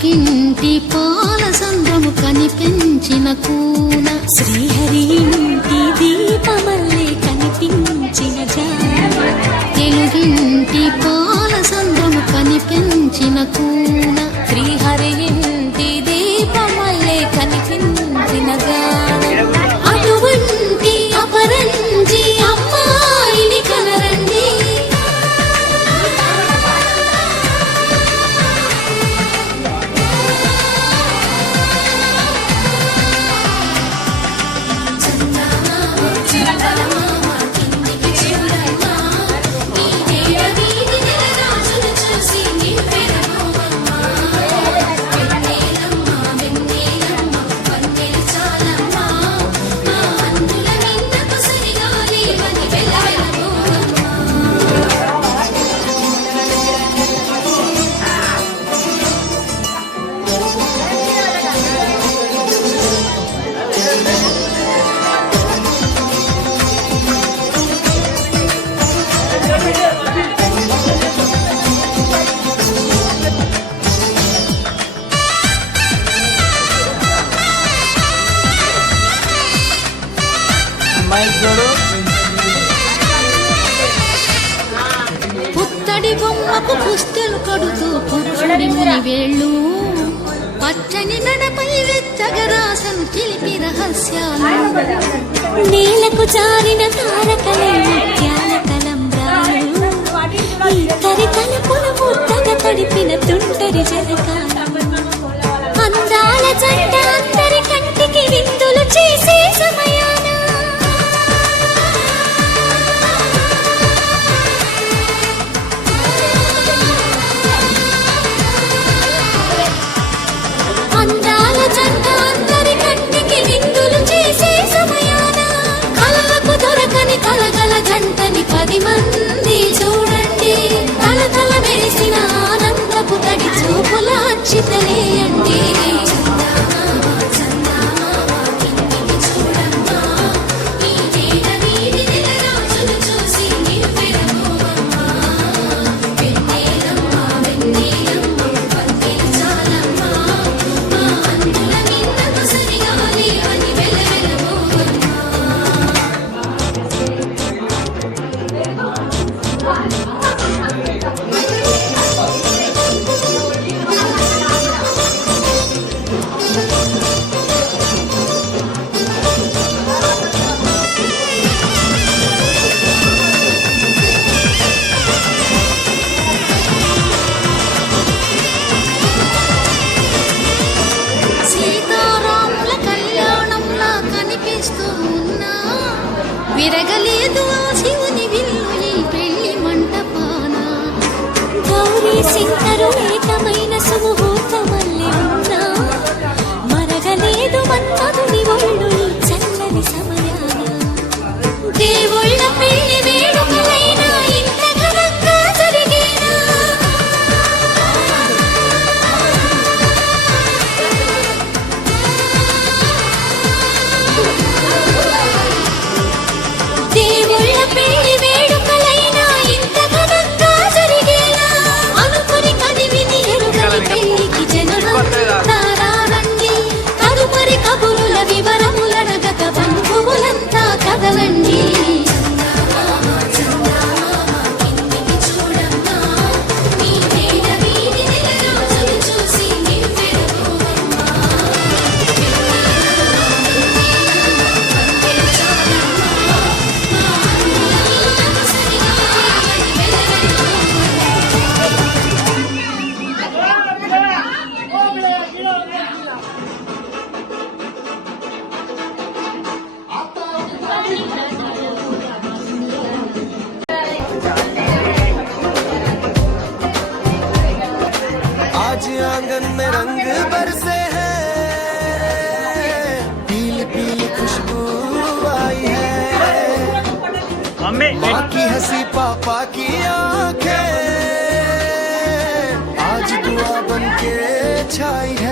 తెలుగింటి పాల సంద్రము కనిపించిన కూన శ్రీహరి ఇంటి దీపమల్లే కనిపించిన జాన తెలుగింటి పాల సంద్రము కనిపించిన కూన శ్రీహరి ఇంటి దీపమల్లే కనిపించిన జాన అటువంటి అపరంజి అమ్మాయిని కనరండి పుత్తడి బొమ్మకు పుస్తెలు కడుతూ పురుషుడి ముని వేళ్ళు పచ్చని నడపై వెచ్చగరాసను చిలిపి రహస్యాలు నేలకు జారిన తారకలే ముత్యాల తలంబ్రాలు ఇద్దరి తలుపుల ముద్దగా తడిపిన తుంటరి జలకాలు అందాల జంట అందరి కంటికి విందులు చేసే సమయాన అందాల జంట అందరి కంటికి విందులు చేసే సమయాన కళ్ళకు దొరకని కలగల జంటని 10 మంది చూడండి తలతల మెరిసిన ఆనందపు తడి చూపుల అచ్చితలేయండి సీతారాముల కళ్యాణంలా కనిపిస్తూ ఉన్నా విరగలేదు ఆ శివుని విల్లు ఈ పెళ్లి మంటపాన గౌరీ శంకరు ఏకమైన సుముహూర్తమల్లె ఉన్నా మరగలేదు మన్మధుని ఒళ్ళు ఈ చల్లని సమయాన దేవుళ్ళ పెళ్లి వేడుకలైనా ఇంత ఘనంగా జరిగేనా దేవుళ్ళ పెళ్లి వేడుకలైనా ఇంత ఘనంగా జరిగేనా అనుకుని కదివిని ఎరుగని పెళ్లికి జనమంతా రండి తదుపరి కబురుల వివరములడగక బంధువులంతా కదలండి आज आंगन में रंग बरसे हैं पीली पीली खुशबू आई है माँ की हंसी पापा की आंखें आज दुआ बन के छाई है।